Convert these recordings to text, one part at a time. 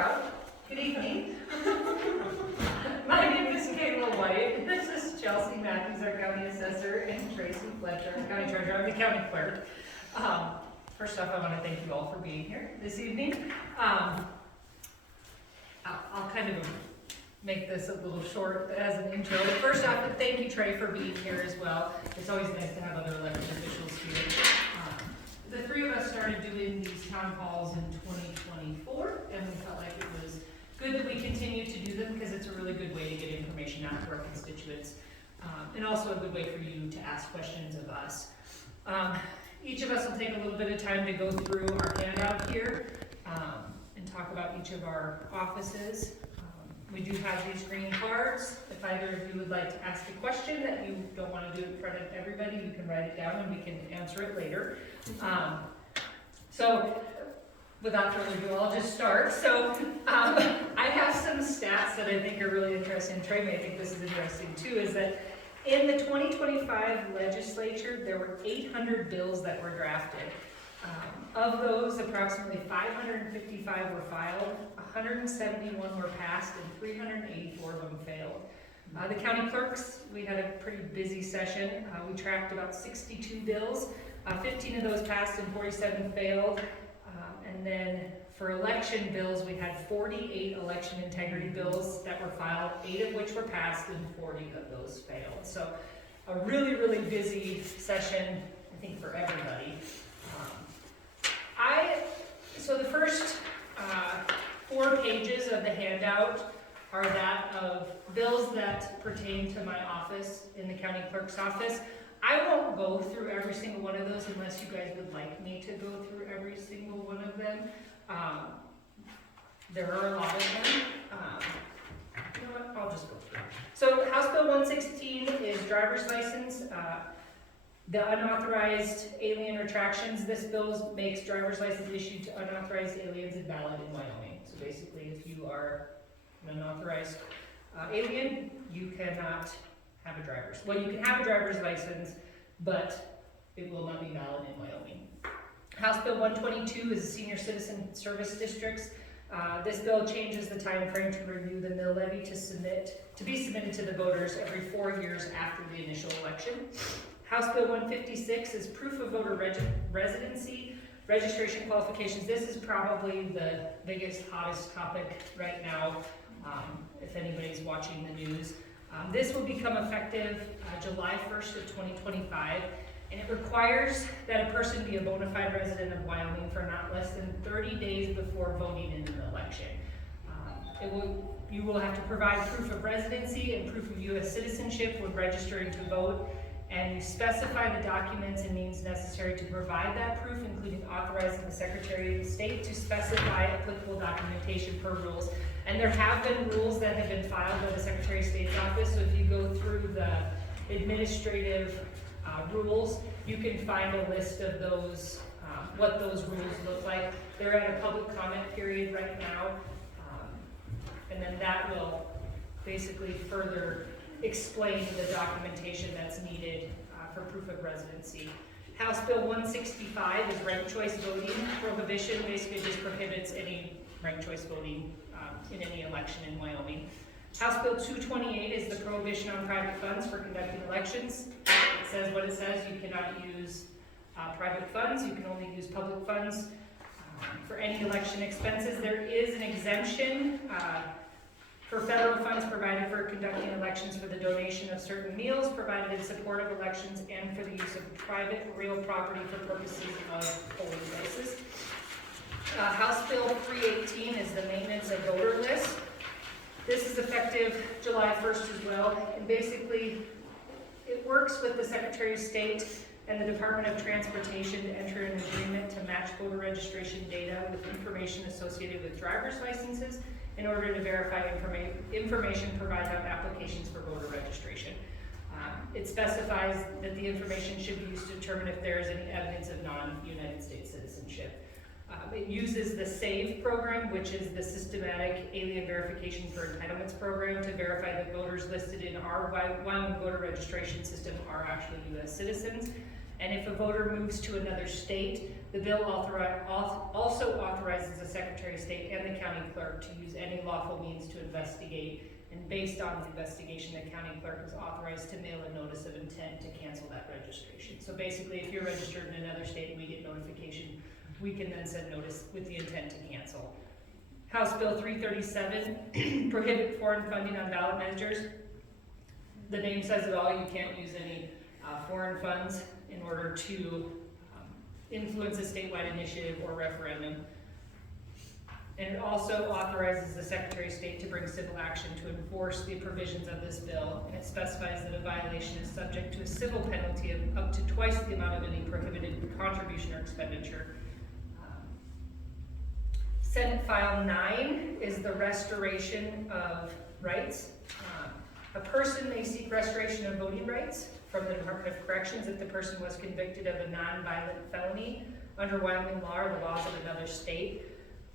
Good evening. My name is Kayla White. This is Chelsea Matthews, our county assessor, and Tracy Fletcher, our county treasurer. I'm the county clerk. First off, I want to thank you all for being here this evening. I'll kind of make this a little short as an intro. First off, thank you, Trey, for being here as well. It's always nice to have other elected officials here. The three of us started doing these town halls in 2024, and we felt like it was good that we continue to do them because it's a really good way to get information out to our constituents, and also a good way for you to ask questions of us. Each of us will take a little bit of time to go through our handout here and talk about each of our offices. We do have these green cards. If either of you would like to ask a question that you don't want to do in front of everybody, you can write it down and we can answer it later. So without further ado, I'll just start. So I have some stats that I think are really interesting. Trey may think this is interesting too, is that in the 2025 legislature, there were 800 bills that were drafted. Of those, approximately 555 were filed, 171 were passed, and 384 of them failed. The county clerks, we had a pretty busy session. We tracked about 62 bills. 15 of those passed and 47 failed. And then for election bills, we had 48 election integrity bills that were filed, 8 of which were passed and 40 of those failed. So a really, really busy session, I think, for everybody. So the first 4 pages of the handout are that of bills that pertain to my office in the county clerk's office. I won't go through every single one of those unless you guys would like me to go through every single one of them. There are a lot of them. You know what, I'll just go through. So House Bill 116 is driver's license. The unauthorized alien retractions. This bill makes driver's license issued to unauthorized aliens invalid in Wyoming. So basically, if you are an unauthorized alien, you cannot have a driver's. Well, you can have a driver's license, but it will not be valid in Wyoming. House Bill 122 is senior citizen service districts. This bill changes the time frame to review the mill levy to be submitted to the voters every 4 years after the initial election. House Bill 156 is proof of voter residency, registration qualifications. This is probably the biggest, hottest topic right now, if anybody's watching the news. This will become effective July 1st of 2025, and it requires that a person be a bona fide resident of Wyoming for not less than 30 days before voting in an election. You will have to provide proof of residency and proof of U.S. citizenship when registering to vote, and you specify the documents and means necessary to provide that proof, including authorizing the Secretary of State to specify applicable documentation per rules. And there have been rules that have been filed by the Secretary of State's office, so if you go through the administrative rules, you can find a list of those, what those rules look like. They're at a public comment period right now, and then that will basically further explain the documentation that's needed for proof of residency. House Bill 165 is ranked choice voting prohibition. Basically, it just prohibits any ranked choice voting in any election in Wyoming. House Bill 228 is the prohibition on private funds for conducting elections. It says what it says. You cannot use private funds. You can only use public funds for any election expenses. There is an exemption for federal funds provided for conducting elections for the donation of certain meals provided in support of elections and for the use of private real property for purposes of polling places. House Bill 318 is the maintenance of voter list. This is effective July 1st as well, and basically it works with the Secretary of State and the Department of Transportation to enter an agreement to match voter registration data with information associated with driver's licenses in order to verify information provided on applications for voter registration. It specifies that the information should be used to determine if there is any evidence of non-United States citizenship. It uses the SAVE program, which is the Systematic Alien Verification for Entitlements program, to verify that voters listed in our Wyoming voter registration system are actually U.S. citizens. And if a voter moves to another state, The bill also authorizes the Secretary of State and the county clerk to use any lawful means to investigate, and based on the investigation, the county clerk is authorized to mail a notice of intent to cancel that registration. So basically, if you're registered in another state and we get notification, we can then send notice with the intent to cancel. House Bill 337, prohibit foreign funding on ballot measures. The name says it all. You can't use any foreign funds in order to influence a statewide initiative or referendum. And it also authorizes the Secretary of State to bring civil action to enforce the provisions of this bill, and it specifies that a violation is subject to a civil penalty of up to twice the amount of any prohibited contribution or expenditure. Senate File 9 is the restoration of rights. A person may seek restoration of voting rights from the Department of Corrections if the person was convicted of a non-violent felony under Wyoming law or the laws of another state.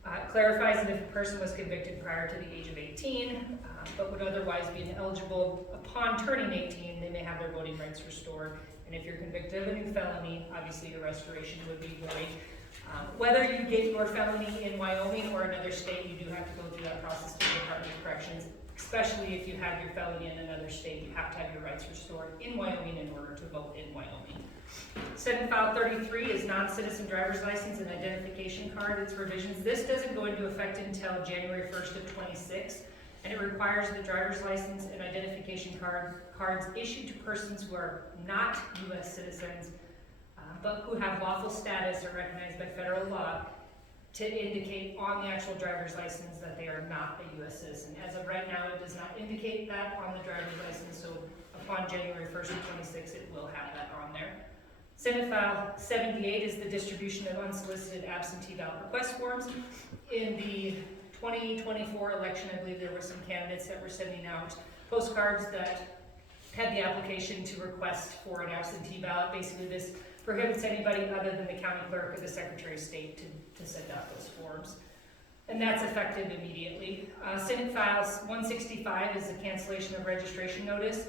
It clarifies that if a person was convicted prior to the age of 18, but would otherwise be ineligible upon turning 18, they may have their voting rights restored. And if you're convicted of a new felony, obviously your restoration would be void. Whether you get your felony in Wyoming or another state, you do have to go through that process with the Department of Corrections, especially if you have your felony in another state. You have to have your rights restored in Wyoming in order to vote in Wyoming. Senate File 33 is non-citizen driver's license and identification card. Its revisions. This doesn't go into effect until January 1st of 26, and it requires the driver's license and identification cards issued to persons who are not U.S. citizens, but who have lawful status or recognized by federal law to indicate on the actual driver's license that they are not a U.S. citizen. As of right now, it does not indicate that on the driver's license, so upon January 1st of 26, it will have that on there. Senate File 78 is the distribution of unsolicited absentee ballot request forms. In the 2024 election, I believe there were some candidates that were sending out postcards that had the application to request for an absentee ballot. Basically, this prohibits anybody other than the county clerk or the Secretary of State to send out those forms. And that's effective immediately. Senate Files 165 is the cancellation of registration notice.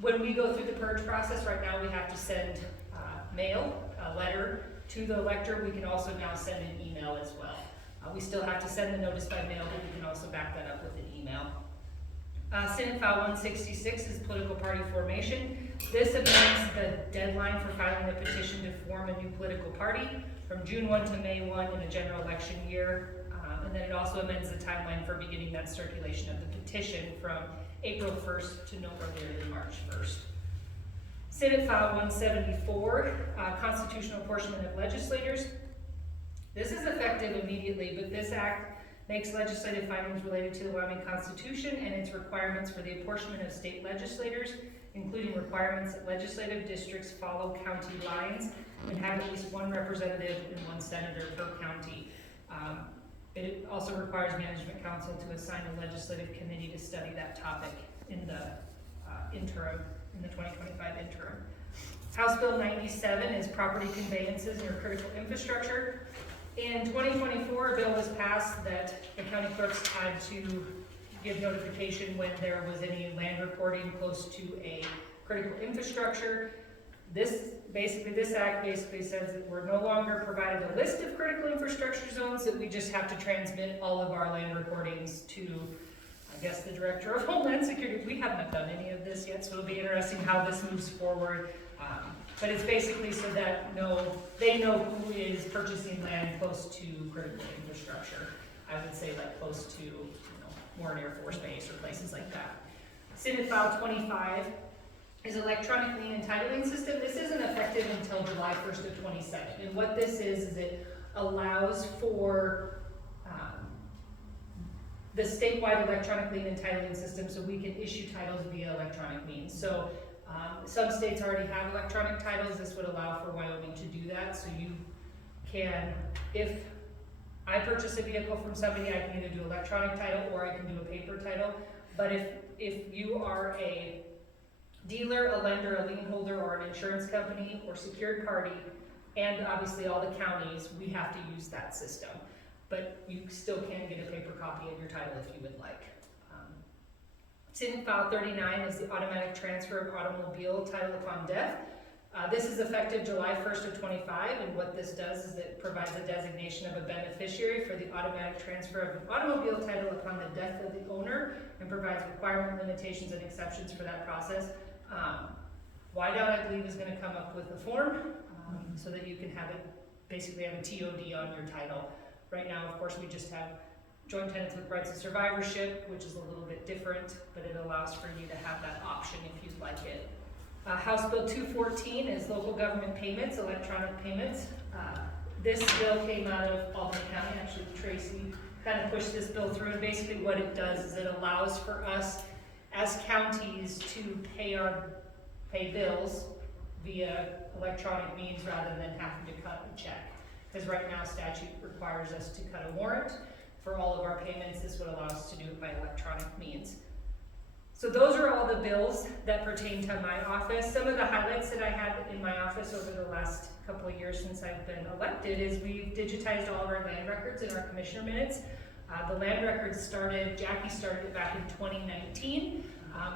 When we go through the purge process, right now we have to send mail, a letter to the elector. We can also now send an email as well. We still have to send the notice by mail, but we can also back that up with an email. Senate File 166 is political party formation. This amends the deadline for filing a petition to form a new political party from June 1 to May 1 in a general election year. And then it also amends the timeline for beginning that circulation of the petition from April 1st to no earlier than March 1st. Senate File 174, constitutional apportionment of legislators. This is effective immediately, but this act makes legislative findings related to the Wyoming Constitution and its requirements for the apportionment of state legislators, including requirements that legislative districts follow county lines and have at least one representative and one senator per county. It also requires Management Council to assign a legislative committee to study that topic in the interim, in the 2025 interim. House Bill 97 is property conveyances near critical infrastructure. In 2024, a bill was passed that the county clerks had to give notification when there was any land recording close to a critical infrastructure. This act basically says that we're no longer provided a list of critical infrastructure zones, that we just have to transmit all of our land recordings to, I guess, the Director of Homeland Security. We haven't done any of this yet, so it'll be interesting how this moves forward. But it's basically so that they know who is purchasing land close to critical infrastructure. I would say like close to Warren Air Force Base or places like that. Senate File 25 is electronic lien entitling system. This isn't effective until July 1st of 27. And what this is it allows for the statewide electronic lien entitling system, so we can issue titles via electronic means. So some states already have electronic titles. This would allow for Wyoming to do that. So you can, if I purchase a vehicle from somebody, I can either do electronic title or I can do a paper title. But if you are a dealer, a lender, a lien holder, or an insurance company or secured party, and obviously all the counties, we have to use that system. But you still can get a paper copy of your title if you would like. Senate File 39 is the automatic transfer of automobile title upon death. This is effective July 1st of 25, and what this does is it provides a designation of a beneficiary for the automatic transfer of an automobile title upon the death of the owner, and provides requirement limitations and exceptions for that process. YDOT, I believe, is going to come up with a form so that you can have it, basically have a TOD on your title. Right now, of course, we just have joint tenants with rights of survivorship, which is a little bit different, but it allows for you to have that option if you'd like it. House Bill 214 is local government payments, electronic payments. This bill came out of Albany County. Actually, Tracy kind of pushed this bill through, and basically what it does is it allows for us as counties to pay bills via electronic means rather than having to cut a check. Because right now statute requires us to cut a warrant for all of our payments. This would allow us to do it by electronic means. So those are all the bills that pertain to my office. Some of the highlights that I had in my office over the last couple of years since I've been elected is we've digitized all of our land records and our commissioner minutes. The land records Jackie started it back in 2019.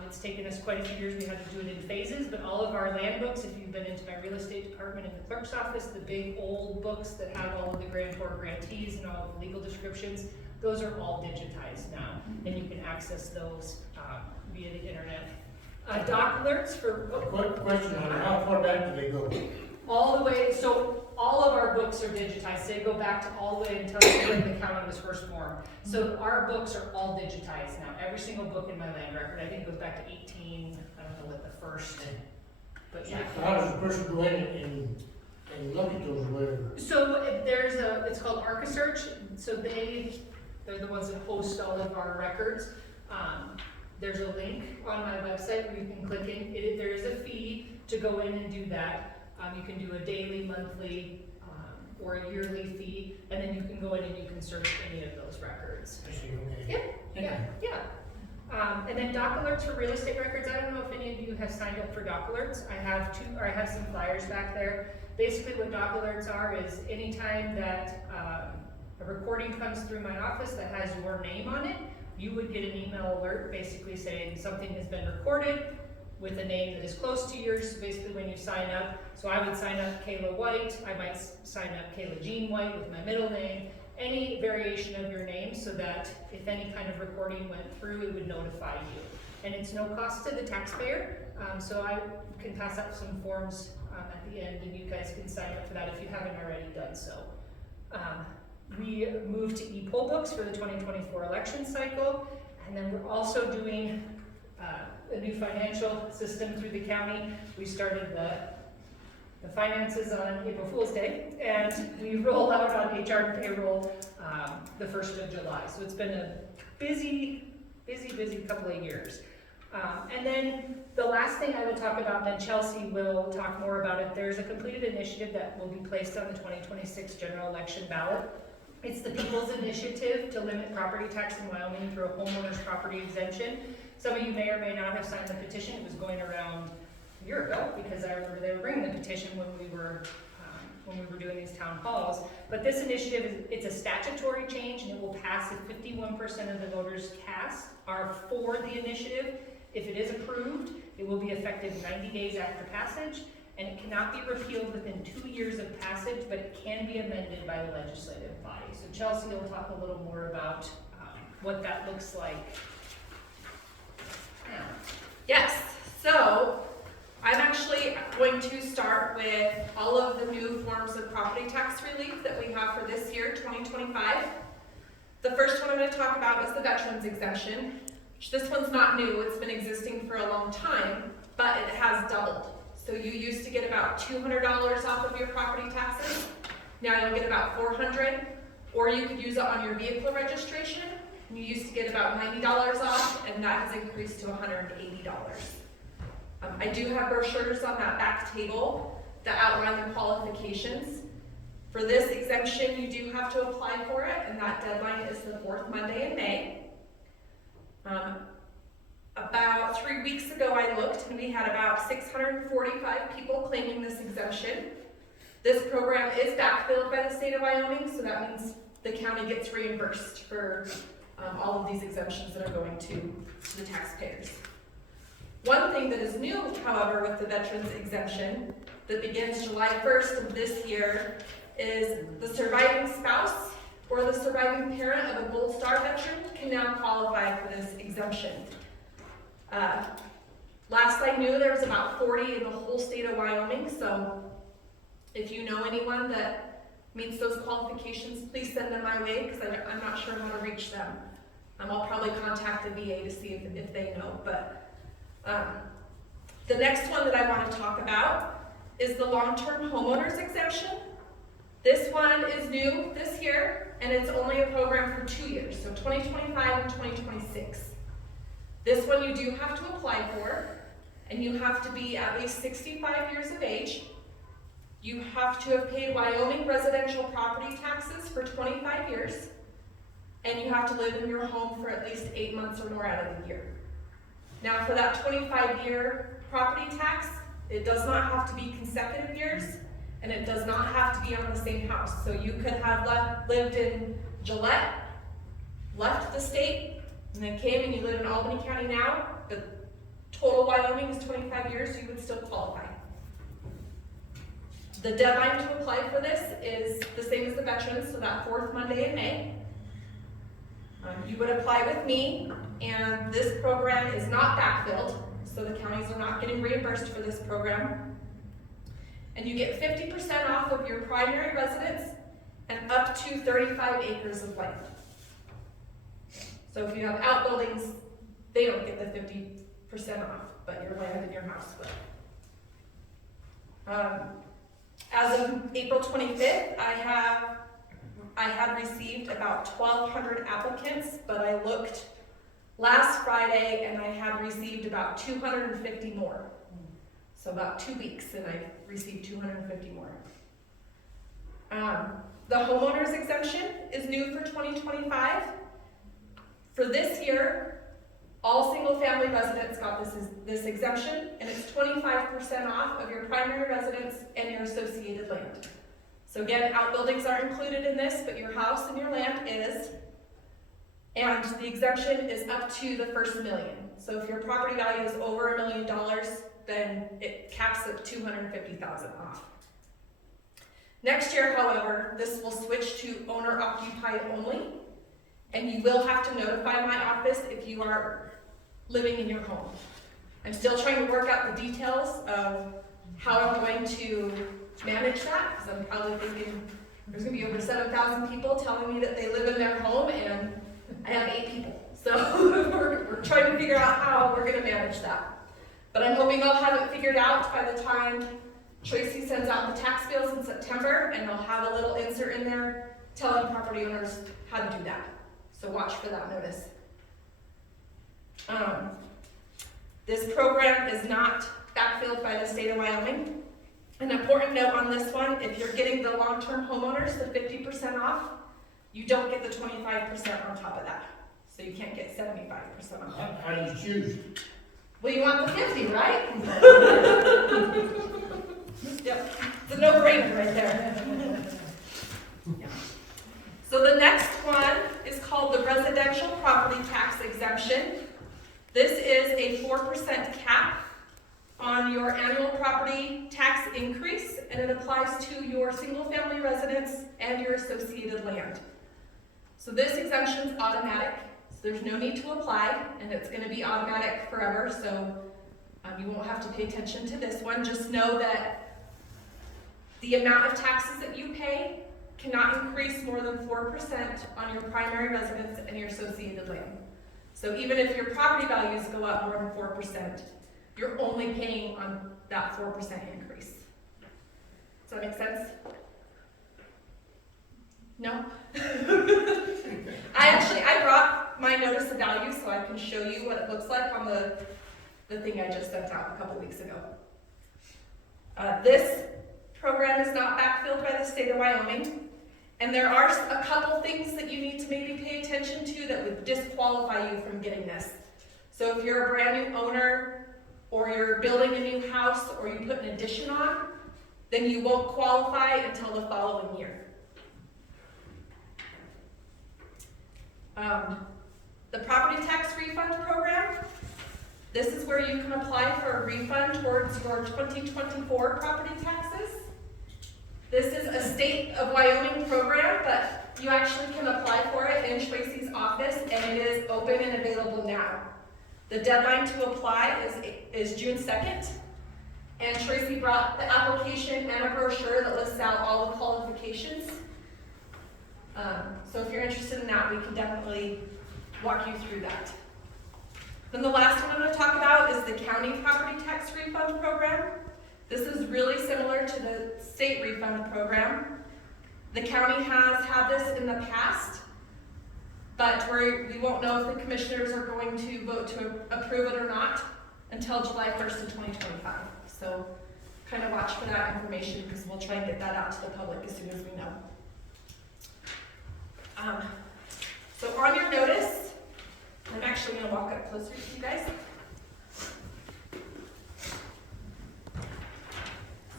It's taken us quite a few years. We had to do it in phases, but all of our land books, if you've been into my real estate department in the clerk's office, the big old books that have all of the grantor grantees and all of the legal descriptions, those are all digitized now, and you can access those via the internet. Doc alerts for... Quick question on how far back do they go? All the way, so all of our books are digitized. They go back to all the way until when the county was first formed. So our books are all digitized now. Every single book in my land record, I think, goes back to 18, I don't know what the first, but yeah. So how does the person go in and look at those or whatever? So it's called ArcaSearch. So they're the ones that host all of our records. There's a link on my website where you can click in. There is a fee to go in and do that. You can do a daily, monthly, or a yearly fee, and then you can go in and you can search any of those records. I see, okay. Yep, yeah. And then doc alerts for real estate records. I don't know if any of you have signed up for doc alerts. I have some flyers back there. Basically what doc alerts are is anytime that a recording comes through my office that has your name on it, you would get an email alert basically saying something has been recorded with a name that is close to yours. Basically when you sign up, so I would sign up Kayla White, I might sign up Kayla Jean White with my middle name, any variation of your name, so that if any kind of recording went through, it would notify you. And it's no cost to the taxpayer, so I can pass out some forms at the end, and you guys can sign up for that if you haven't already done so. We moved to e-poll books for the 2024 election cycle, and then we're also doing a new financial system through the county. We started the finances on April Fool's Day, and we roll out on HR and payroll the 1st of July. So it's been a busy couple of years. And then the last thing I will talk about, then Chelsea will talk more about it. There's a completed initiative that will be placed on the 2026 general election ballot. It's the People's Initiative to limit property tax in Wyoming through a homeowner's property exemption. Some of you may or may not have signed the petition. It was going around a year ago because I remember they were bringing the petition when we were doing these town halls. But this initiative, it's a statutory change, and it will pass if 51% of the voters cast are for the initiative. If it is approved, it will be effective 90 days after passage, and it cannot be repealed within 2 years of passage, but it can be amended by the legislative body. So Chelsea will talk a little more about what that looks like. Yes, so I'm actually going to start with all of the new forms of property tax relief that we have for this year, 2025. The first one I'm going to talk about is the veterans exemption. This one's not new, it's been existing for a long time, but it has doubled. So you used to get about $200 off of your property taxes. Now you'll get about $400, or you could use it on your vehicle registration. You used to get about $90 off, and that has increased to $180. I do have brochures on that back table that outline the qualifications. For this exemption, you do have to apply for it, and that deadline is the 4th Monday in May. About 3 weeks ago I looked, and we had about 645 people claiming this exemption. This program is backfilled by the state of Wyoming, so that means the county gets reimbursed for all of these exemptions that are going to the taxpayers. One thing that is new, however, with the veterans exemption that begins July 1st of this year is the surviving spouse or the surviving parent of a Gold Star veteran can now qualify for this exemption. Last I knew, there was about 40 in the whole state of Wyoming, so if you know anyone that meets those qualifications, please send them my way, because I'm not sure how to reach them. I'll probably contact the VA to see if they know, but the next one that I want to talk about is the long-term homeowners exemption. This one is new this year, and it's only a program for 2 years, so 2025 and 2026. This one you do have to apply for, and you have to be at least 65 years of age. You have to have paid Wyoming residential property taxes for 25 years, and you have to live in your home for at least 8 months or more out of the year. Now, for that 25-year property tax, it does not have to be consecutive years, and it does not have to be on the same house. So you could have lived in Gillette, left the state, and then came and you live in Albany County now, but total Wyoming is 25 years, you would still qualify. The deadline to apply for this is the same as the veterans, so that 4th Monday in May. You would apply with me, and this program is not backfilled, so the counties are not getting reimbursed for this program. And you get 50% off of your primary residence and up to 35 acres of land. So if you have outbuildings, they don't get the 50% off, but your land and your house will. As of April 25th, I had received about 1,200 applicants, but I looked last Friday and I had received about 250 more. So about 2 weeks and I received 250 more. The homeowners exemption is new for 2025. For this year, all single family residents got this exemption, and it's 25% off of your primary residence and your associated land. So again, outbuildings aren't included in this, but your house and your land is. And the exemption is up to the first $1 million. So if your property value is over $1 million, then it caps at $250,000 off. Next year, however, this will switch to owner occupied only, and you will have to notify my office if you are living in your home. I'm still trying to work out the details of how I'm going to manage that, because I'm probably thinking there's going to be over 7,000 people telling me that they live in their home, and I have 8 people. So we're trying to figure out how we're going to manage that. But I'm hoping I'll have it figured out by the time Tracy sends out the tax bills in September, and I'll have a little insert in there telling property owners how to do that. So watch for that notice. This program is not backfilled by the state of Wyoming. An important note on this one, if you're getting the long-term homeowners, the 50% off, you don't get the 25% on top of that. So you can't get 75% off. How do you choose? Well, you want the 50, right? Yep, it's a no-brainer right there. Yeah. So the next one is called the residential property tax exemption. This is a 4% cap on your annual property tax increase, and it applies to your single-family residence and your associated land. So this exemption is automatic, so there's no need to apply, and it's going to be automatic forever, so you won't have to pay attention to this one. Just know that the amount of taxes that you pay cannot increase more than 4% on your primary residence and your associated land. So even if your property values go up more than 4%, you're only paying on that 4% increase. Does that make sense? No? I brought my notice of value so I can show you what it looks like on the thing I just sent out a couple weeks ago. This program is not backfilled by the state of Wyoming. And there are a couple things that you need to maybe pay attention to that would disqualify you from getting this. So if you're a brand new owner, or you're building a new house, or you put an addition on, then you won't qualify until the following year. The property tax refund program, This is where you can apply for a refund towards your 2024 property taxes. This is a state of Wyoming program, but you actually can apply for it in Tracy's office, and it is open and available now. The deadline to apply is June 2nd, and Tracy brought the application and a brochure that lists out all the qualifications. So if you're interested in that, we can definitely walk you through that. Then the last one I'm going to talk about is the county property tax refund program. This is really similar to the state refund program. The county has had this in the past, but we won't know if the commissioners are going to vote to approve it or not until July 1st of 2025. So kind of watch for that information because we'll try and get that out to the public as soon as we know. So on your notice, I'm actually going to walk up closer to you guys.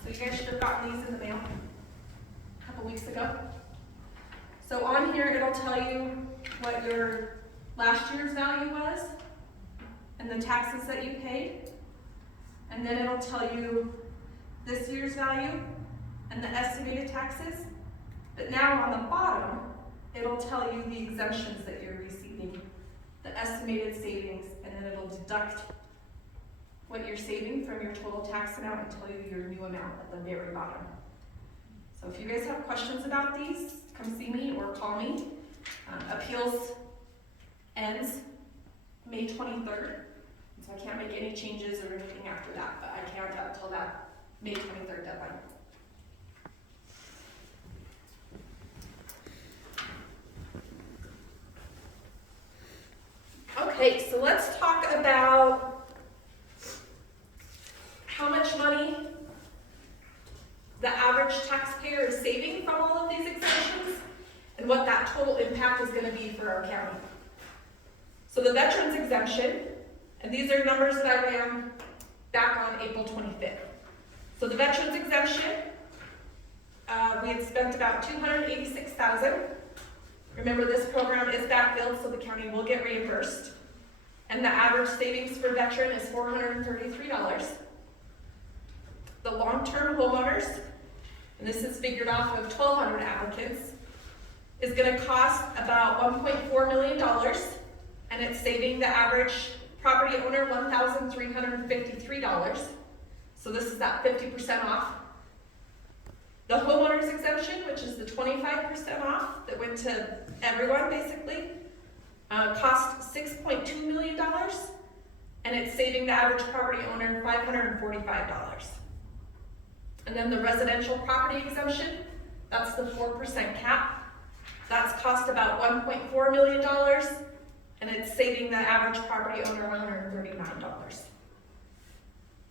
So you guys should have gotten these in the mail a couple weeks ago. So on here, it'll tell you what your last year's value was and the taxes that you paid. And then it'll tell you this year's value and the estimated taxes. But now on the bottom, it'll tell you the exemptions that you're receiving, the estimated savings, and then it'll deduct what you're saving from your total tax amount and tell you your new amount at the very bottom. So if you guys have questions about these, come see me or call me. Appeals ends May 23rd, so I can't make any changes or anything after that, but I can't until that May 23rd deadline. Okay, so let's talk about how much money the average taxpayer is saving from all of these exemptions and what that total impact is going to be for our county. So the veterans exemption, and these are numbers that I ran back on April 25th. So the veterans exemption, we had spent about $286,000. Remember, this program is backfilled, so the county will get reimbursed. And the average savings for veteran is $433. The long-term homeowners, and this is figured off of 1,200 applicants, is going to cost about $1.4 million, and it's saving the average property owner $1,353. So this is that 50% off. The homeowners exemption, which is the 25% off that went to everyone basically, cost $6.2 million, and it's saving the average property owner $545. And then the residential property exemption, that's the 4% cap. That's cost about $1.4 million, and it's saving the average property owner $139.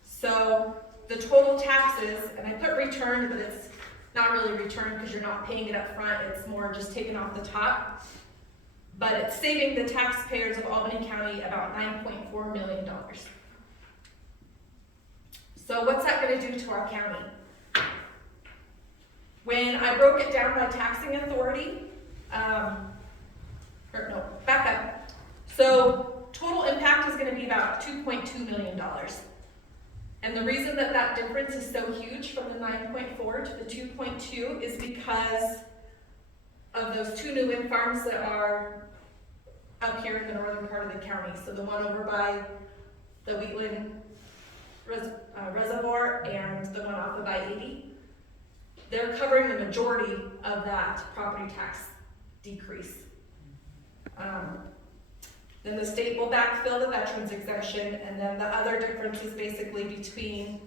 So the total taxes, and I put returned, but it's not really returned because you're not paying it up front, it's more just taken off the top. But it's saving the taxpayers of Albany County about $9.4 million. So what's that going to do to our county? When I broke it down by taxing authority, back up. So total impact is going to be about $2.2 million. And the reason that that difference is so huge from the 9.4 to the 2.2 is because of those two new wind farms that are up here in the northern part of the county. So the one over by the Wheatland Reservoir and the one off of I-80. They're covering the majority of that property tax decrease. Then the state will backfill the veterans exemption, and then the other difference is basically between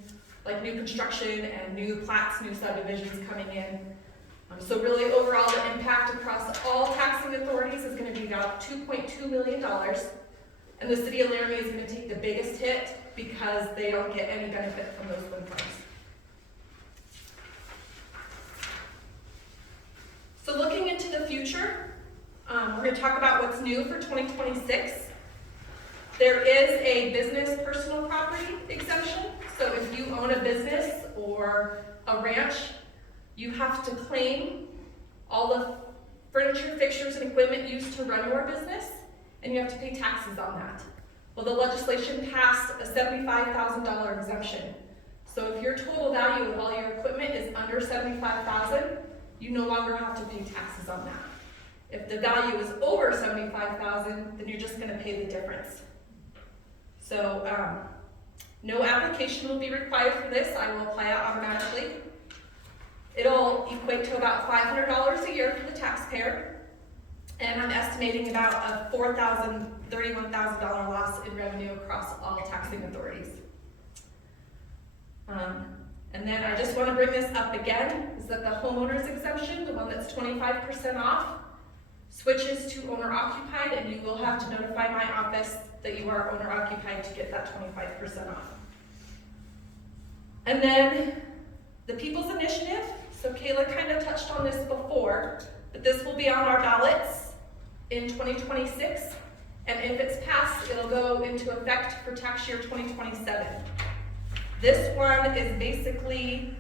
like new construction and new plats, new subdivisions coming in. So really overall the impact across all taxing authorities is going to be about $2.2 million, and the city of Laramie is going to take the biggest hit because they don't get any benefit from those wind farms. So looking into the future, we're going to talk about what's new for 2026. There is a business personal property exemption. So if you own a business or a ranch, you have to claim all the furniture, fixtures, and equipment used to run your business, and you have to pay taxes on that. Well, the legislation passed a $75,000 exemption. So if your total value of all your equipment is under $75,000, you no longer have to pay taxes on that. If the value is over $75,000, then you're just gonna pay the difference. So, no application will be required for this. I will apply it automatically. It'll equate to about $500 a year for the taxpayer. And I'm estimating about a $31,000 loss in revenue across all taxing authorities. And then I just want to bring this up again, is that the homeowner's exemption, the one that's 25% off, switches to owner occupied, and you will have to notify my office that you are owner occupied to get that 25% off. And then the People's Initiative, so Kayla kind of touched on this before, but this will be on our ballots in 2026, and if it's passed, it'll go into effect for tax year 2027. This one is basically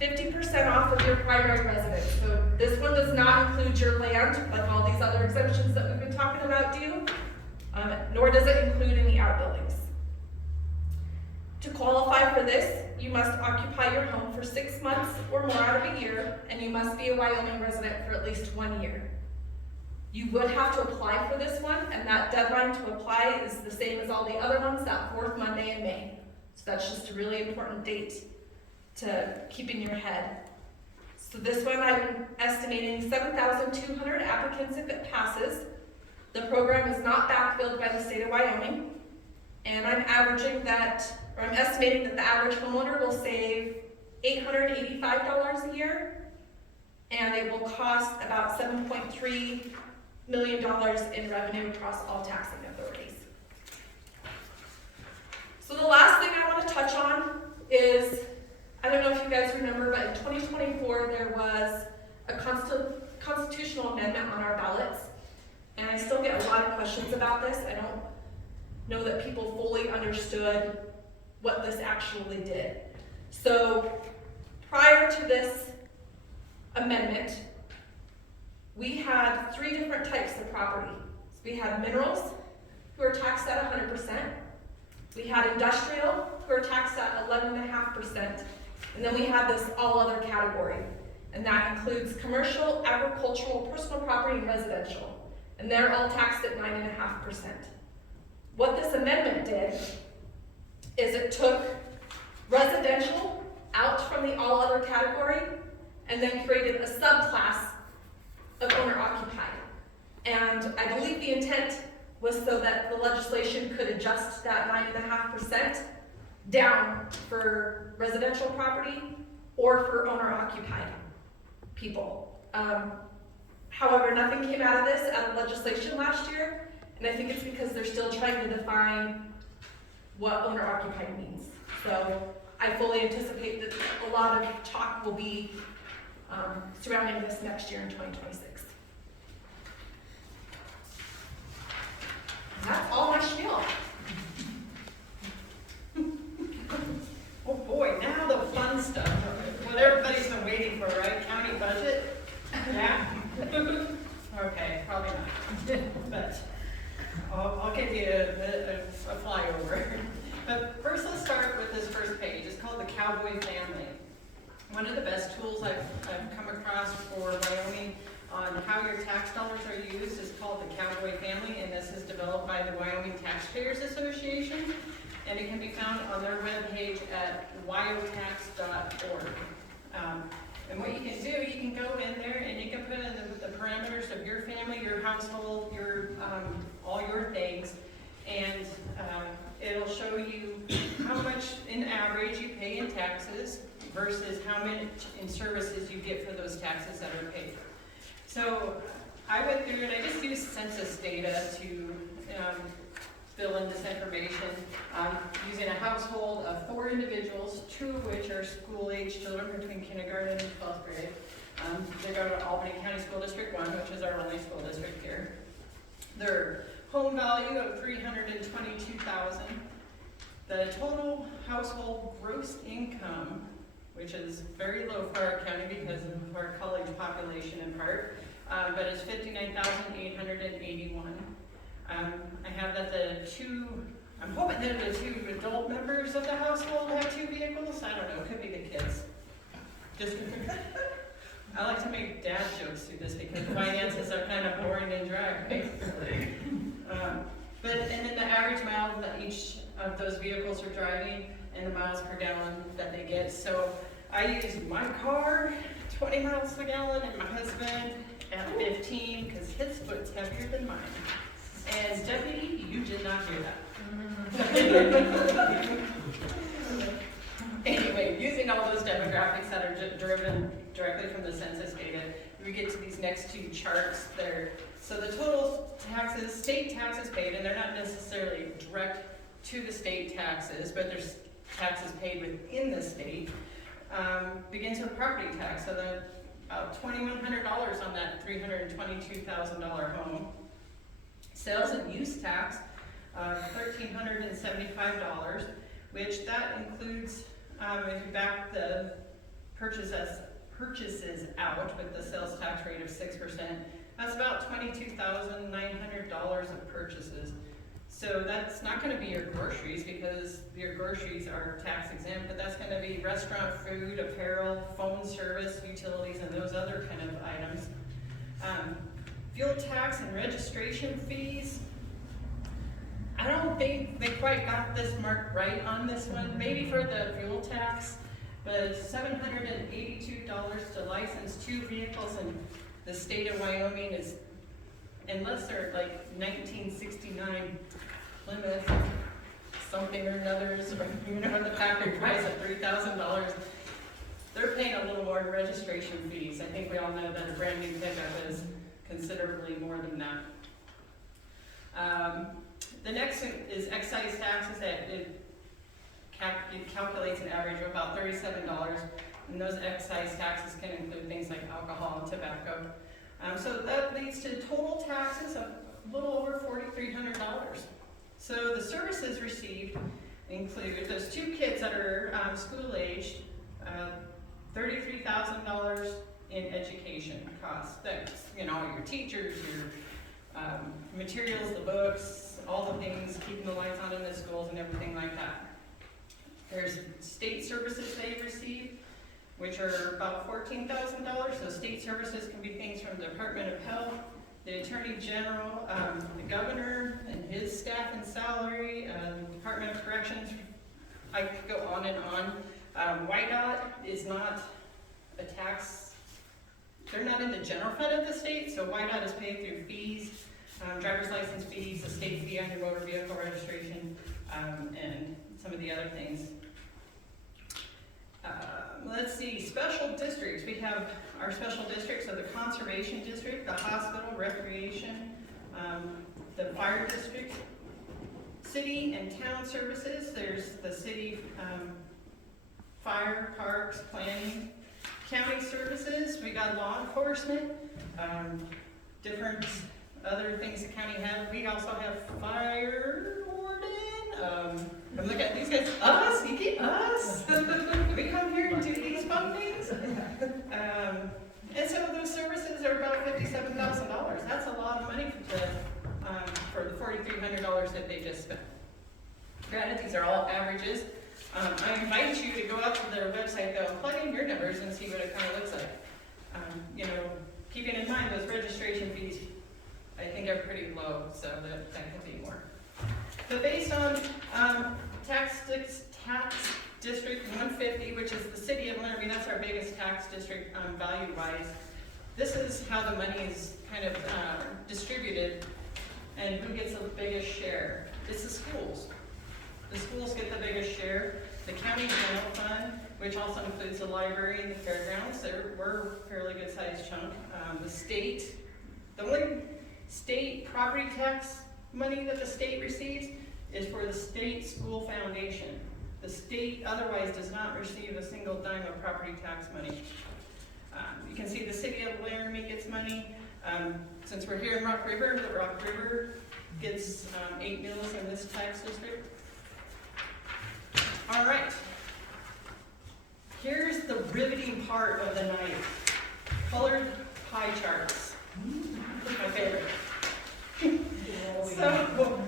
50% off of your primary residence. So this one does not include your land, like all these other exemptions that we've been talking about do, nor does it include any outbuildings. To qualify for this, you must occupy your home for 6 months or more out of a year, and you must be a Wyoming resident for at least 1 year. You would have to apply for this one, and that deadline to apply is the same as all the other ones, that 4th Monday in May. So that's just a really important date to keep in your head. So this one, I'm estimating 7,200 applicants if it passes. The program is not backfilled by the state of Wyoming. And I'm estimating that the average homeowner will save $885 a year, and it will cost about $7.3 million in revenue across all taxing authorities. So the last thing I want to touch on is, I don't know if you guys remember, but in 2024 there was a constitutional amendment on our ballots, and I still get a lot of questions about this. I don't know that people fully understood what this actually did. So prior to this amendment, we had 3 different types of property. So we had minerals, who are taxed at 100%. We had industrial, who are taxed at 11.5%. And then we had this all other category. And that includes commercial, agricultural, personal property, and residential. And they're all taxed at 9.5%. What this amendment did is it took residential out from the all other category and then created a subclass of owner occupied. And I believe the intent was so that the legislation could adjust that 9.5% down for residential property or for owner occupied people. However, nothing came out of this out of legislation last year, and I think it's because they're still trying to define what owner occupied means. So I fully anticipate that a lot of talk will be surrounding this next year in 2026. And that's all my spiel. Oh boy, now the fun stuff, what everybody's been waiting for, right? County budget? Yeah? Okay, probably not, but I'll give you a flyover. But first let's start with this first page. It's called the Cowboy Family. One of the best tools I've come across for Wyoming on how your tax dollars are used is called the Cowboy Family, and this is developed by the Wyoming Taxpayers Association, and it can be found on their webpage at wyotax.org. And what you can do, you can go in there and you can put in the parameters of your family, your household, your all your things, and it'll show you how much in average you pay in taxes versus how much in services you get for those taxes that are paid. So I went through and I just used census data to fill in this information, using a household of 4 individuals, 2 of which are school-age children between kindergarten and 12th grade. They go to Albany County School District 1, which is our only school district here. Their home value of $322,000. The total household gross income, which is very low for our county because of our college population in part, but it's $59,881. I have that the 2 I'm hoping that the two adult members of the household have two vehicles. I don't know, it could be the kids. Just, I like to make dad jokes through this because finances are kind of boring and dry, right? And then the average mile that each of those vehicles are driving and the miles per gallon that they get. So I use my car, 20 miles per gallon, and my husband at 15 because his foot's heavier than mine. And Deputy, you did not hear that. Anyway, using all those demographics that are driven directly from the census data, we get to these next two charts there. So the total taxes, state taxes paid, and they're not necessarily direct to the state taxes, but there's taxes paid within the state, begins with property tax. So the $2,100 on that $322,000 home. Sales and use tax, $1,375, which that includes, if you back the purchases out with the sales tax rate of 6%, that's about $22,900 of purchases. So that's not going to be your groceries because your groceries are tax exempt, but that's going to be restaurant, food, apparel, phone service, utilities, and those other kind of items. Fuel tax and registration fees. I don't think they quite got this marked right on this one, maybe for the fuel tax, but $782 to license two vehicles in the state of Wyoming is, unless they're like 1969 Plymouth something or another, the factory price of $3,000, they're paying a little more in registration fees. I think we all know that a brand new pickup is considerably more than that. The next is excise taxes. It calculates an average of about $37, and those excise taxes can include things like alcohol and tobacco. So that leads to total taxes of a little over $4,300. So the services received include those two kids that are school-aged, $33,000 in education costs. That's, your teachers, your materials, the books, all the things, keeping the lights on in the schools and everything like that. There's state services they receive, which are about $14,000. So state services can be things from the Department of Health, the Attorney General, the Governor and his staff and salary, Department of Corrections. I could go on and on. YDOT is not a tax. They're not in the general fund of the state, so YDOT is paid through fees, driver's license fees, the state fee on your motor vehicle registration, and some of the other things. Let's see, special districts. We have our special districts, so the conservation district, the hospital, recreation, the fire district, city and town services. There's the city fire, parks, planning, county services. We got law enforcement, different other things the county has. We also have fire warden. I'm looking at these guys. Us, you get us. We come here and do these fun things. And so those services are about $57,000. That's a lot of money for the $4,300 that they just spent. Granted, these are all averages. I invite you to go out to their website though and plug in your numbers and see what it kind of looks like. Keeping in mind those registration fees, I think are pretty low, so that could be more. But based on tax district 150, which is the city of Laramie, that's our biggest tax district value-wise. This is how the money is kind of distributed and who gets the biggest share. It's the schools. The schools get the biggest share. The county general fund, which also includes the library and the fairgrounds, we're a fairly good sized chunk. The only state property tax money that the state receives is for the state school foundation. The state otherwise does not receive a single dime of property tax money. You can see the city of Laramie gets money. Since we're here in Rock River, the Rock River gets 8 mills in this tax district. All right, here's the riveting part of the night. Colored pie charts. My favorite. So,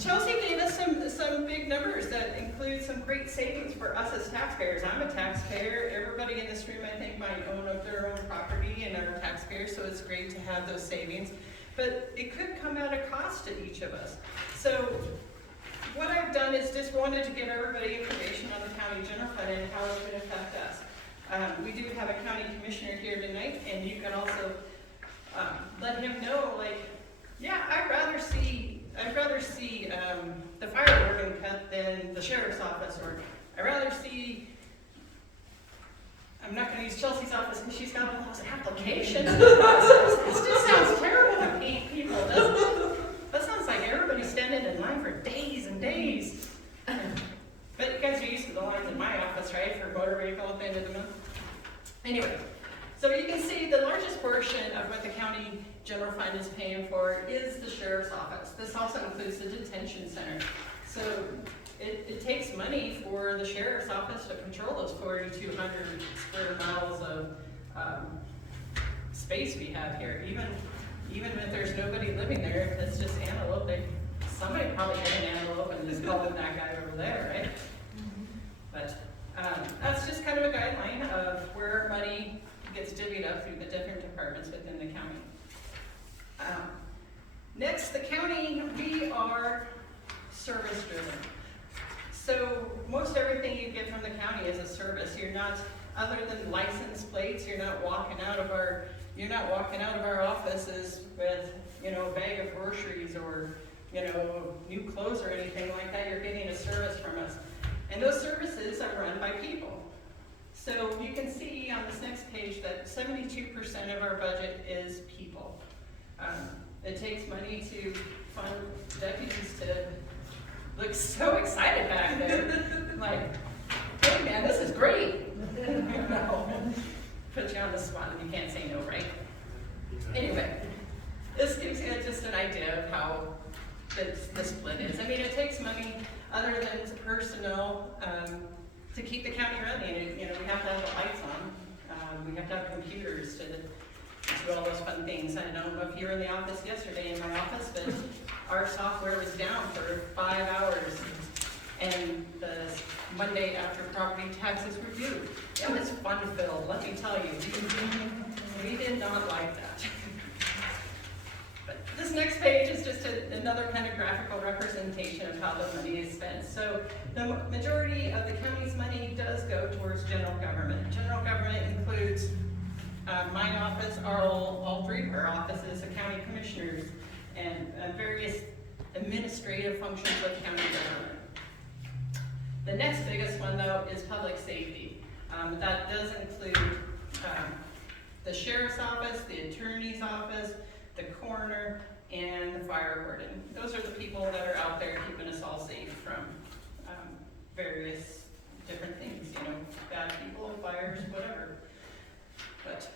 Chelsea gave us some big numbers that include some great savings for us as taxpayers. I'm a taxpayer. Everybody in this room, I think, might own their own property and are taxpayers, so it's great to have those savings. But it could come at a cost to each of us. So what I've done is just wanted to give everybody information on the county general fund and how it would affect us. We do have a county commissioner here tonight, and you can also let him know, like, yeah, I'd rather see the fire warden cut than the sheriff's office, or I'd rather see, I'm not gonna use Chelsea's office because she's got all those applications. This just sounds terrible to people, doesn't it? That sounds like everybody's standing in line for days and days. But you guys are used to the lines in my office, right, for motor vehicle at the end of the month? Anyway, so you can see the largest portion of what the county general fund is paying for is the sheriff's office. This also includes the detention center. So it takes money for the sheriff's office to control those 4,200 square miles of space we have here. Even if there's nobody living there, if it's just antelope, somebody probably hit an antelope and just called that guy over there, right? But that's just kind of a guideline of where money gets divvied up through the different departments within the county. Next, the county, we are service driven. So most everything you get from the county is a service. You're not, other than license plates, you're not walking out of our offices with, a bag of groceries or, new clothes or anything like that. You're getting a service from us. And those services are run by people. So you can see on this next page that 72% of our budget is people. It takes money to fund deputies to look so excited back there. Like, hey man, this is great. No. Put you on the spot and you can't say no, right? Anyway, this gives you just an idea of how the split is. I mean, it takes money other than personnel to keep the county running. We have to have the lights on. We have to have computers to do all those fun things. I don't know if you were in the office yesterday in my office, but our software was down for 5 hours. And the Monday after property taxes were due. It was fun-filled, let me tell you. We did not like that. But this next page is just another kind of graphical representation of how the money is spent. So the majority of the county's money does go towards general government. General government includes my office, all three of our offices, the county commissioners, and various administrative functions of county government. The next biggest one, though, is public safety. That does include the sheriff's office, the attorney's office, the coroner, and the fire warden. Those are the people that are out there keeping us all safe from various different things, bad people, fires, whatever. But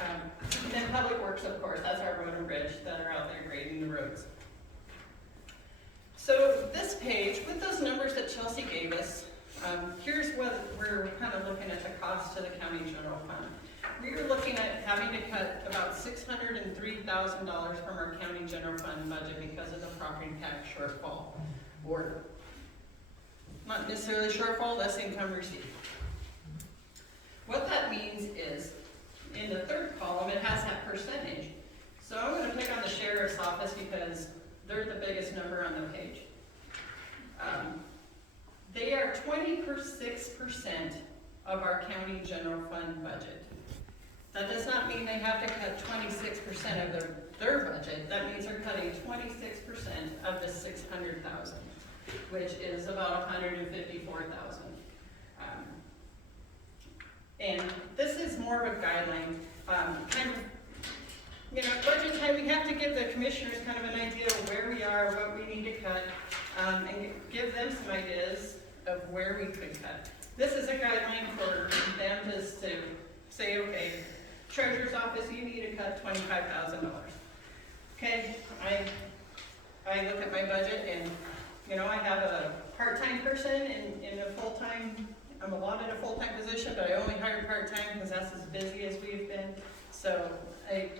and then public works, of course, that's our road and bridge that are out there grading the roads. So this page, with those numbers that Chelsea gave us, here's what we're kind of looking at the cost to the county general fund. We were looking at having to cut about $603,000 from our county general fund budget because of the property tax shortfall, or not necessarily shortfall, less income received. What that means is, in the third column, it has that percentage. So I'm going to pick on the sheriff's office because they're the biggest number on the page. They are 26% of our county general fund budget. That does not mean they have to cut 26% of their budget. That means they're cutting 26% of the 600,000, which is about 154,000. And this is more of a guideline. Budget time, we have to give the commissioners kind of an idea of where we are, what we need to cut, and give them some ideas of where we could cut. This is a guideline for them just to say, okay, treasurer's office, you need to cut $25,000. Okay, I look at my budget and, I have a part-time person in a full-time, I'm allotted a full-time position, but I only hired part-time because that's as busy as we've been. So I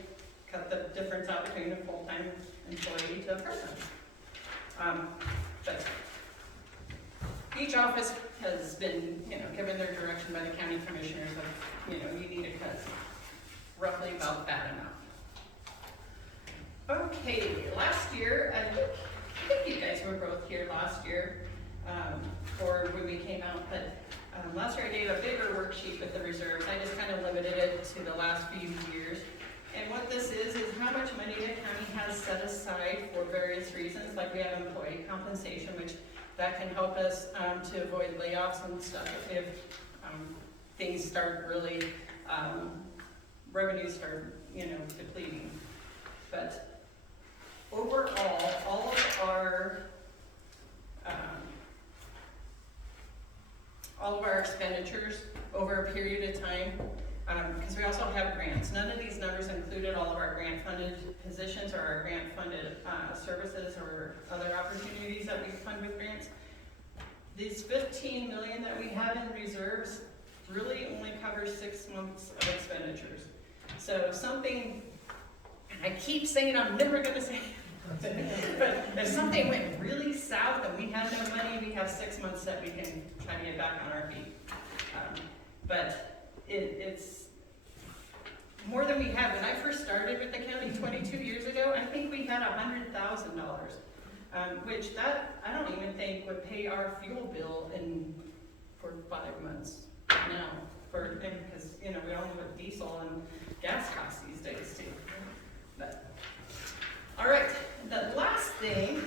cut the difference out between a full-time employee to a part-time. But each office has been, given their direction by the county commissioners of, you need to cut roughly about that amount. Okay, last year, I think you guys were both here last year, or when we came out, but last year I gave a bigger worksheet with the reserves. I just kind of limited it to the last few years. And what this is how much money the county has set aside for various reasons, like we have employee compensation, which that can help us to avoid layoffs and stuff if things start really, revenues start, depleting. But overall, all of our expenditures over a period of time, because we also have grants. None of these numbers included all of our grant-funded positions or our grant-funded services or other opportunities that we fund with grants. These 15 million that we have in reserves really only covers 6 months of expenditures. So if something, and I keep saying I'm never going to say it, but if something went really south and we had no money, we have 6 months that we can try to get back on our feet. But it's more than we had. When I first started with the county 22 years ago, I think we had $100,000, which that I don't even think would pay our fuel bill for 5 months now. Because we all know what diesel and gas costs these days too. But all right, the last thing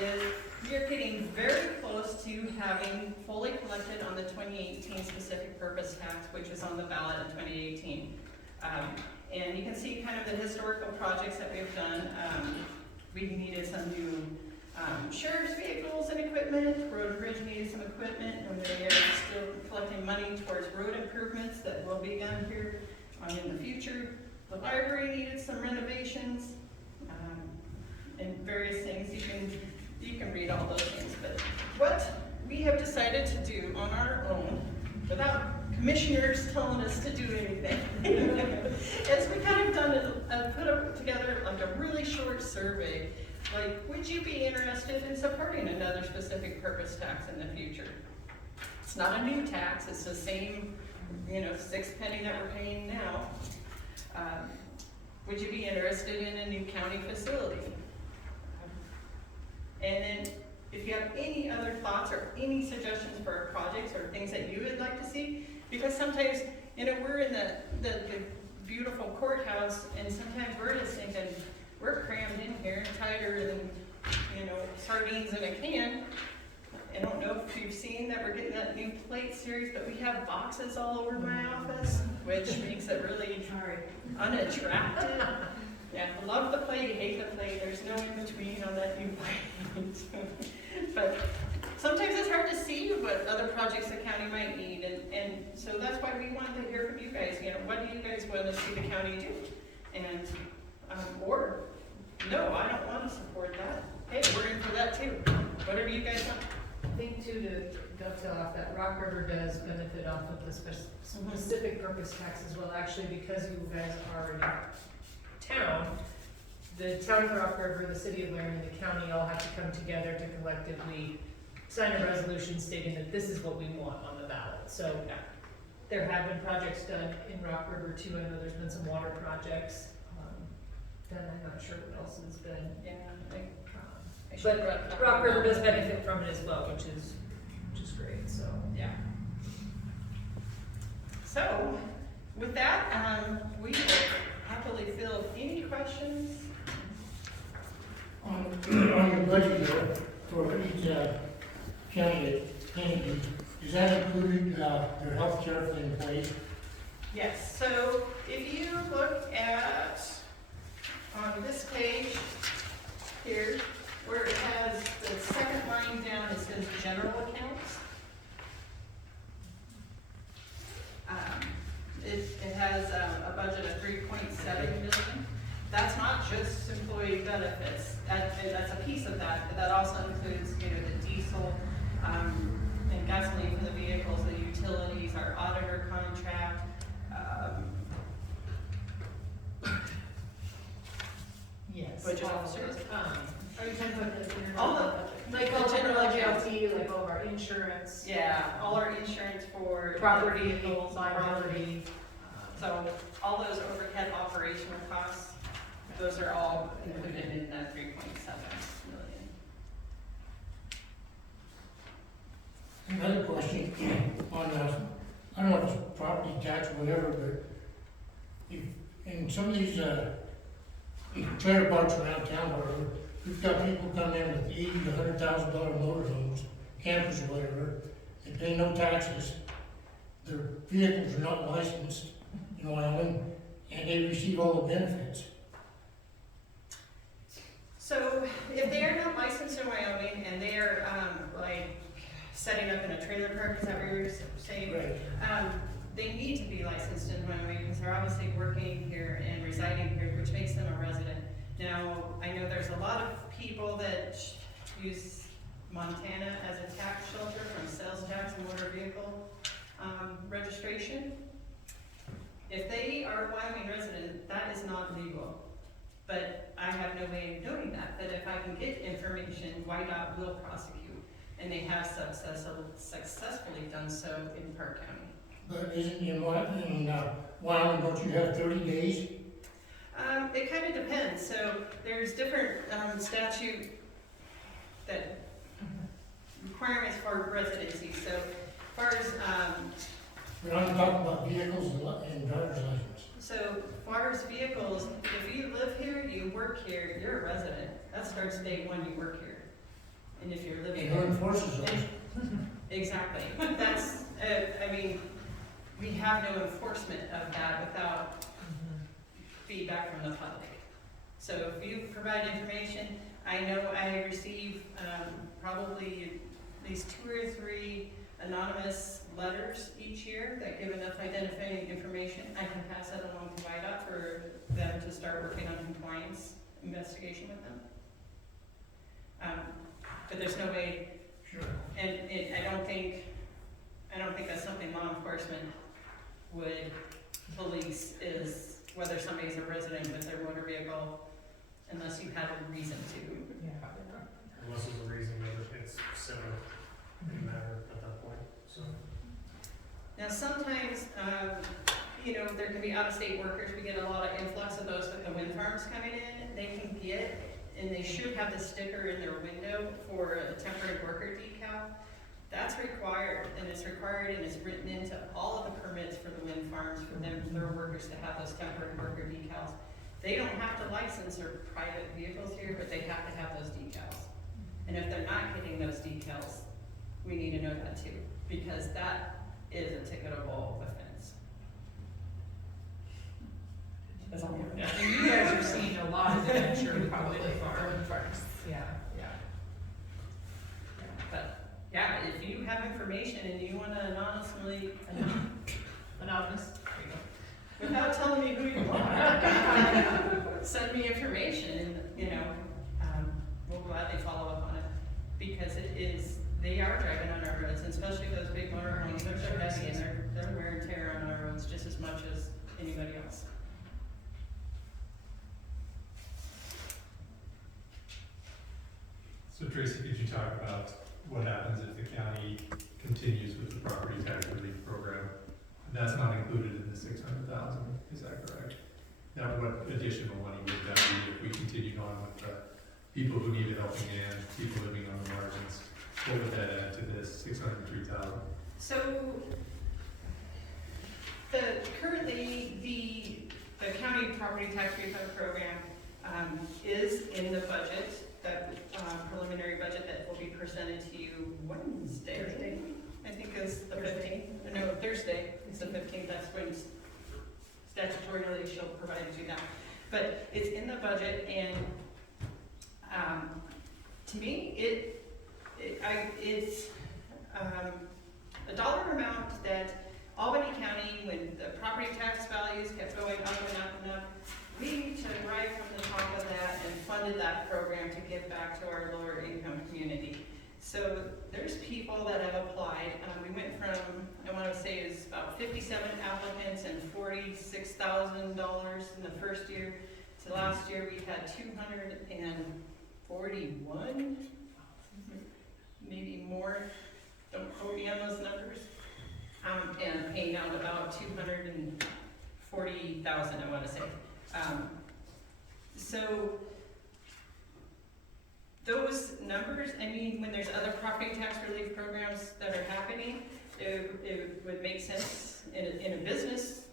is we're getting very close to having fully collected on the 2018 specific purpose tax, which was on the ballot in 2018. And you can see kind of the historical projects that we've done. We needed some new sheriff's vehicles and equipment. Road and Bridge needed some equipment, and they are still collecting money towards road improvements that will be done here in the future. The library needed some renovations and various things. You can read all those things, but what we have decided to do on our own, without commissioners telling us to do anything, is we kind of put together like a really short survey. Like, would you be interested in supporting another specific purpose tax in the future? It's not a new tax, it's the same, 6 penny that we're paying now. Would you be interested in a new county facility? And then if you have any other thoughts or any suggestions for our projects or things that you would like to see, because sometimes, we're in the beautiful courthouse, and sometimes we're just thinking, we're crammed in here, tighter than, sardines in a can. I don't know if you've seen that we're getting that new plate series, but we have boxes all over my office, which makes it really unattractive. Yeah, love the plate, hate the plate, there's no in between on that new plate. But sometimes it's hard to see what other projects the county might need, and so that's why we wanted to hear from you guys. What do you guys want to see the county do? And, or, no, I don't want to support that. Hey, we're in for that too. Whatever you guys want. I think too, to dovetail off that, Rock River does benefit off of the specific purpose tax as well, actually, because you guys are in town. The town of Rock River, the city of Laramie, and the county all have to come together to collectively sign a resolution stating that this is what we want on the ballot. So there have been projects done in Rock River too. I know there's been some water projects. Then I'm not sure what else has been. Yeah, but Rock River does benefit from it as well, which is great. So yeah. So with that, we will happily field any questions. On your budget bill for each candidate, is that included their health care for the employees? Yes, so if you look at, on this page here, where it has the second line down, it says general accounts. It has a budget of 3.7 million. That's not just employee benefits. That's a piece of that, but that also includes, the diesel and gasoline for the vehicles, the utilities, our auditor contract. yes, Budget officers. Are you talking about the general All the- budget? Like all the the general accounts. LGLT, like all of our insurance. Yeah, all our insurance for Property, vehicles, liability. property. So all those overhead operational costs, those are all included in that 3.7 million. Another question on, I don't know if it's property tax or whatever, but if, in some of these, trailer parks around town, whatever, we've got people come in with $80,000 to $100,000 motorhomes, campers or whatever, they pay no taxes, their vehicles are not licensed in Wyoming, and they receive all the benefits. So if they are not licensed in Wyoming and they are, like, setting up in a trailer park, is that what you're saying? Right. They need to be licensed in Wyoming because they're obviously working here and residing here, which makes them a resident. Now, I know there's a lot of people that use Montana as a tax shelter from sales tax and motor vehicle registration. If they are a Wyoming resident, that is not legal. But I have no way of knowing that. But if I can get information, YDOT will prosecute. And they have successfully done so in Park County. But isn't in Wyoming, don't you have 30 days? It kind of depends. So there's different statute that requirements for residency. So as far as We're not talking about vehicles and driver's license. so far as vehicles, if you live here, you work here, you're a resident. That starts day one you work here. And if you're living And who here. enforces those? Exactly. That's, I mean, we have no enforcement of that without feedback from the public. So if you provide information, I know I receive probably at least 2 or 3 anonymous letters each year that give enough identifying information. I can pass that along to YDOT for them to start working on compliance investigation with them. But there's no way, Sure. and I don't think that's something law enforcement would police, is whether somebody's a resident with their motor vehicle, unless you have a reason to. Unless there's a reason that it's similar in matter at that point, so. Now, sometimes, there can be out-of-state workers, we get a lot of influx of those with the wind farms coming in, they can get, and they should have the sticker in their window for a temporary worker decal. That's required, and it's required and it's written into all of the permits for the wind farms for their workers to have those temporary worker decals. They don't have to license their private vehicles here, but they have to have those decals. And if they're not getting those decals, we need to know that too, because that is a ticketable offense. That's all I have. And you guys are seeing a lot of that, I'm sure, Probably probably farm. wind farms. Yeah, yeah. But, yeah, if you have information and you wanna anonymously, Anonymous, there you go. without telling me who you are, send me information and, we'll gladly follow up on it. Because they are driving on our roads, and especially those big motorhomes, they're so heavy and they're wear and tear on our roads just as much as anybody else. So Tracy, could you talk about what happens if the county continues with the property tax relief program? That's not included in the 600,000, is that correct? Now, what additional money would that be if we continued on with the people who need a helping hand, people living on the margins? What would that add to this 603,000? So, currently, the county property tax refund program is in the budget, that preliminary budget that will be presented to you Wednesday. Thursday. I think is the 15th, no, Thursday, it's the 15th, that's when statutorily she'll provide you that. But it's in the budget, and to me, it's a dollar amount that Albany County, when the property tax values kept going up and up and up, we took right from the top of that and funded that program to give back to our lower income community. So there's people that have applied. We went from, I want to say it was about 57 applicants and $46,000 in the first year. To last year we had 240 41, maybe more, don't quote me on those numbers. And paying out about 240,000, I wanna say. So those numbers, I mean, when there's other property tax relief programs that are happening, it would make sense in a business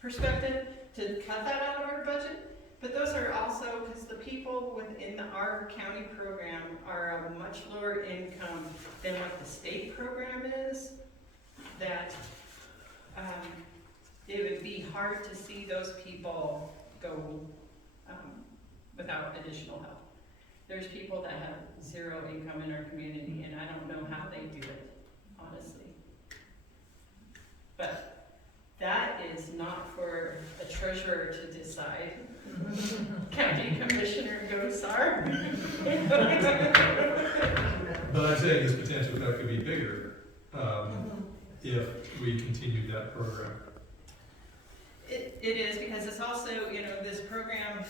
perspective to cut that out of our budget. But those are also, because the people within our county program are a much lower income than what the state program is, that it would be hard to see those people go without additional help. There's people that have zero income in our community, and I don't know how they do it, honestly. But that is not for a treasurer to decide. County Commissioner Gosar. But I'm saying this potential that could be bigger, if we continued that program. It is, because it's also, this program,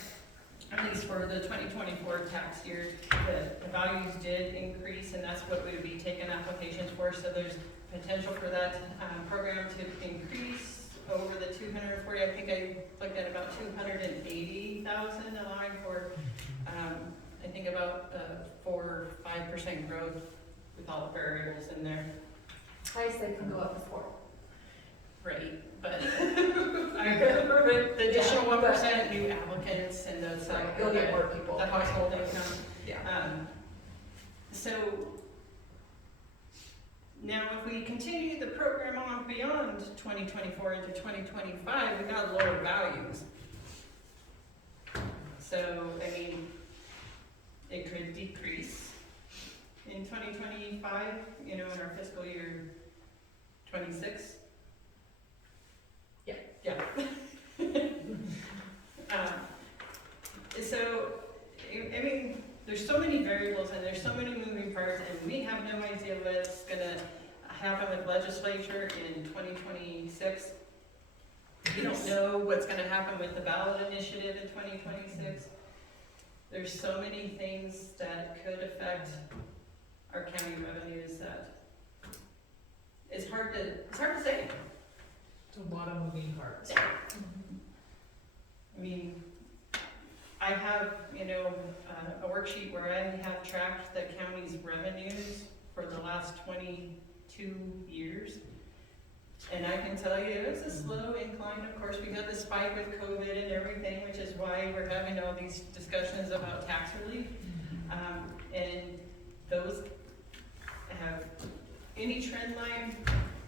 at least for the 2024 tax year, the values did increase, and that's what we would be taking applications for, so there's potential for that program to increase over the 240. I think I looked at about 280,000, allowing for, I think about 4 or 5% growth with all the variables in there. Price that can go up to 4. Right, but the additional 1% new applicants and those, You'll get more people. the household income. Yeah. So now if we continue the program on beyond 2024 into 2025, we got lower values. So, I mean, it could decrease in 2025, in our fiscal year 26. Yeah. So, I mean, there's so many variables and there's so many moving parts, and we have no idea what's gonna happen with legislature in 2026. We don't know what's gonna happen with the ballot initiative in 2026. There's so many things that could affect our county revenues that it's hard to say. It's a lot of moving parts. I mean, I have, a worksheet where I have tracked the county's revenues for the last 22 years. And I can tell you, it was a slow incline. Of course, we got the spike with COVID and everything, which is why we're having all these discussions about tax relief. And those have any trend line.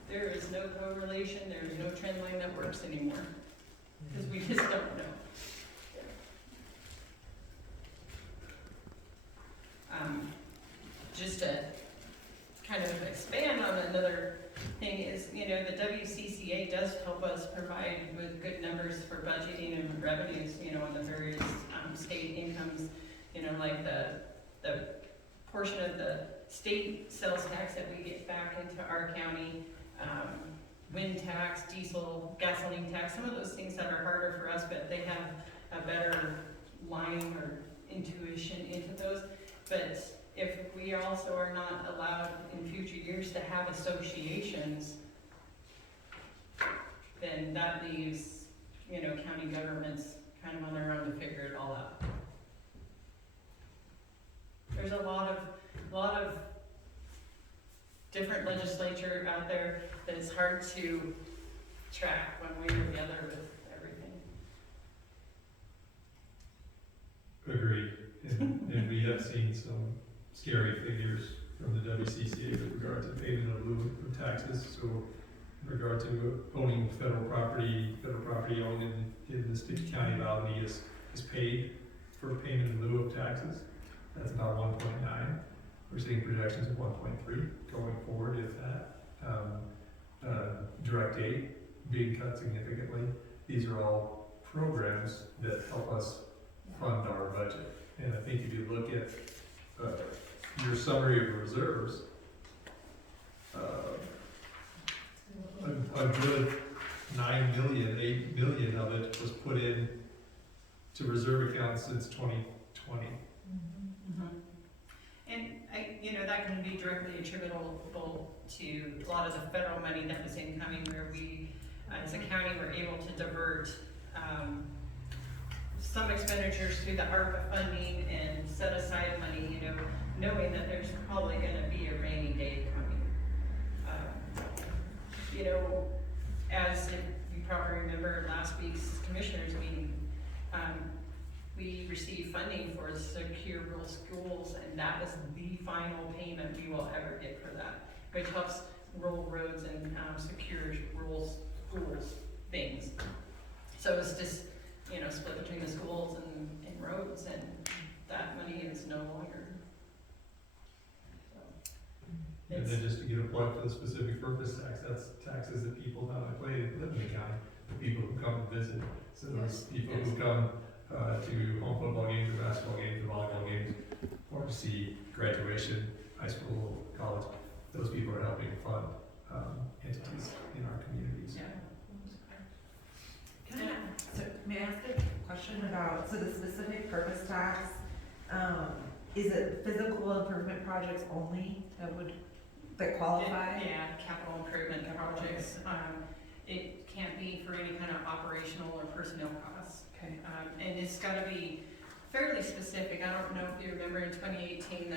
There is no correlation, there is no trend line that works anymore, because we just don't know. Just to kind of expand on another thing is, the WCCA does help us provide with good numbers for budgeting and revenues, on the various state incomes, like the portion of the state sales tax that we get back into our county, wind tax, diesel, gasoline tax, some of those things that are harder for us, but they have a better line or intuition into those. But if we also are not allowed in future years to have associations, then that leaves, county governments kind of on their own to figure it all out. There's a lot of different legislature out there that it's hard to track one way or the other with everything. Agreed, and we have seen some scary figures from the WCCA with regard to payment of lieu of taxes. So in regard to owning federal property owned in the state county of Albany is paid for payment in lieu of taxes. That's about 1.9. We're seeing projections of 1.3 going forward if that. Direct aid being cut significantly. These are all programs that help us fund our budget. And I think if you look at your summary of reserves, a good 9 million, 8 million of it was put in to reserve accounts since 2020. And that can be directly attributable to a lot of the federal money that was incoming, where we, as a county, were able to divert, some expenditures through the ARPA funding and set aside money, knowing that there's probably gonna be a rainy day coming. As if you probably remember last week's commissioners meeting, we received funding for secure rural schools, and that is the final payment we will ever get for that, which helps rural roads and secures rural schools things. So it's just, split between the schools and roads, and that money is no longer. So, And it's- then just to get a plug for the specific purpose tax, that's taxes that people not only live in the county, but people who come and visit. So those people who come to home football games, or basketball games, or volleyball games, or to see graduation, high school, college, those people are helping fund entities in our communities. Yeah. So may I ask a question about, so the specific purpose tax, is it physical improvement projects only that qualify? Yeah, capital improvement projects. It can't be for any kind of operational or personnel costs. Okay. And it's gotta be fairly specific. I don't know if you remember in 2018,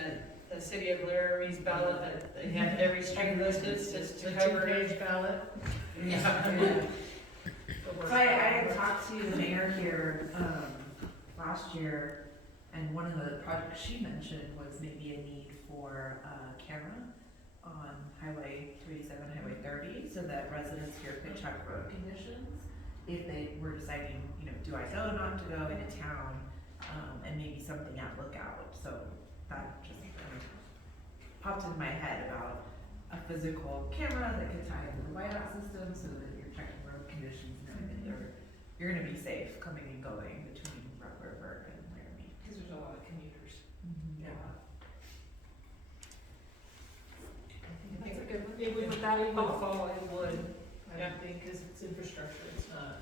the city of Laramie's ballot, that they had every street listed just to cover. Two-page ballot. Yeah. So I had talked to the mayor here, last year, and one of the projects she mentioned was maybe a need for a camera on Highway 37, Highway 30, so that residents here could check road conditions if they were deciding, do I go, not to go into town, and maybe something at Lookout. So that just kind of popped into my head about a physical camera that could tie into the whiteout system so that you're checking road conditions and everything. You're gonna be safe coming and going between Rock River and Laramie. Because there's a lot of commuters. Yeah. I think that's a good one. It would, With that, it would fall, it would, I Yeah. would think, because it's infrastructure, it's not.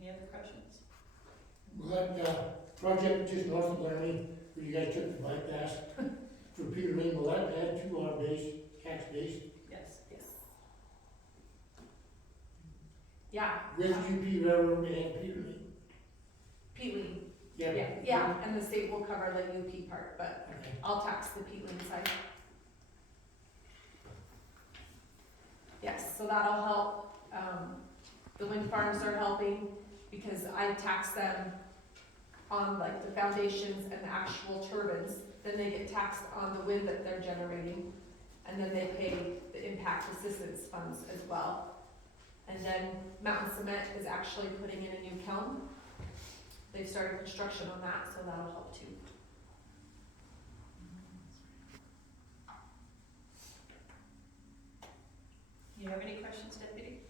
Any other questions? Well, that, project just north of Laramie, where you guys took the bypass for Peter Lane, will that add to our base, tax base, Yes. Yes. Yeah. with UP Railroad and Peter Lane? Peatling. Yeah. Yeah, and the state will cover the UP part, but Okay. I'll tax the Peatling side. Yes, so that'll help, the wind farms are helping, because I tax them on like the foundations and the actual turbines, then they get taxed on the wind that they're generating, and then they pay the impact assistance funds as well. And then Mountain Cement is actually putting in a new kiln. They've started construction on that, so that'll help too. Do you have any questions, Deputy?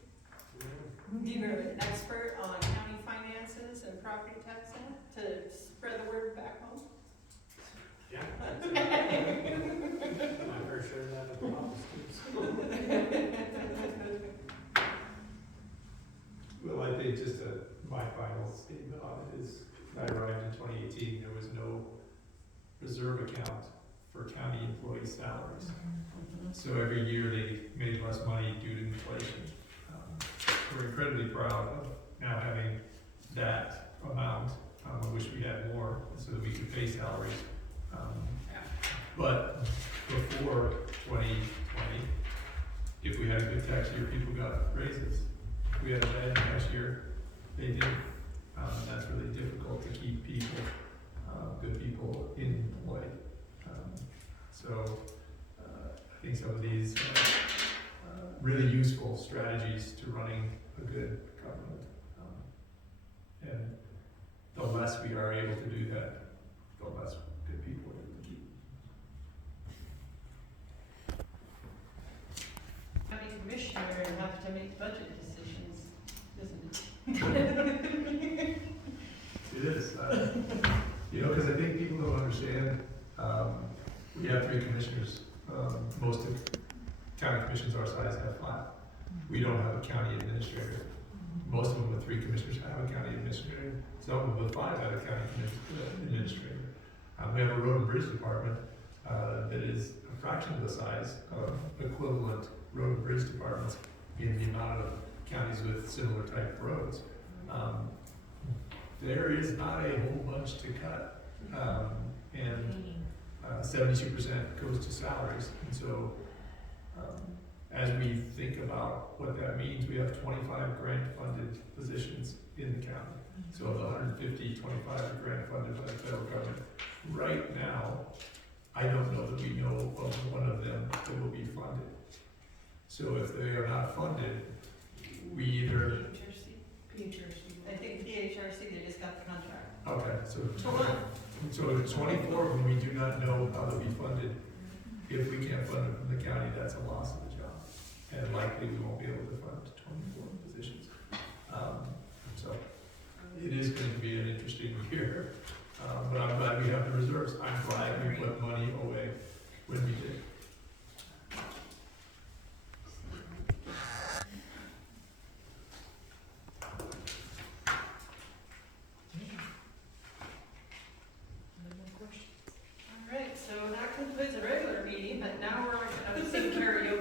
You're an expert on county finances and property tax law to spread the word back home? Yeah. I'm for sure that at the office. Well, I think just my final statement on it is, when I arrived in 2018, there was no reserve account for county employee salaries. So every year they made less money due to inflation. We're incredibly proud of now having that amount. I wish we had more so that we could pay salaries. But before 2020, if we had a good tax year, people got raises. If we had a bad tax year, they didn't. That's really difficult to keep people, good people employed. So I think some of these really useful strategies to running a good government. And the less we are able to do that, the less good people we're able to keep. County commissioner have to make budget decisions, isn't it? It is, because I think people don't understand, we have 3 commissioners, most of county commissions our size have 5. We don't have a county administrator. Most of them with 3 commissioners have a county administrator. Some of them with 5 have a county administrator. We have a road and bridge department that is a fraction of the size of equivalent road and bridge departments in the amount of counties with similar type roads. There is not a whole bunch to cut, and 72% goes to salaries. And so, as we think about what that means, we have 25 grant-funded positions in the county. So of the 150, 25 are grant-funded by the federal government. Right now, I don't know that we know of one of them that will be funded. So if they are not funded, we either, I think PHRC, they just got the contract. okay, so For one. So 24, when we do not know how they'll be funded, if we can't fund it from the county, that's a loss of the job. And likely we won't be able to fund 24 positions. So it is going to be an interesting year, but I'm glad we have the reserves. I'm glad we put money away when we did. All right, so that concludes the regular meeting, but now we're going to sing karaoke.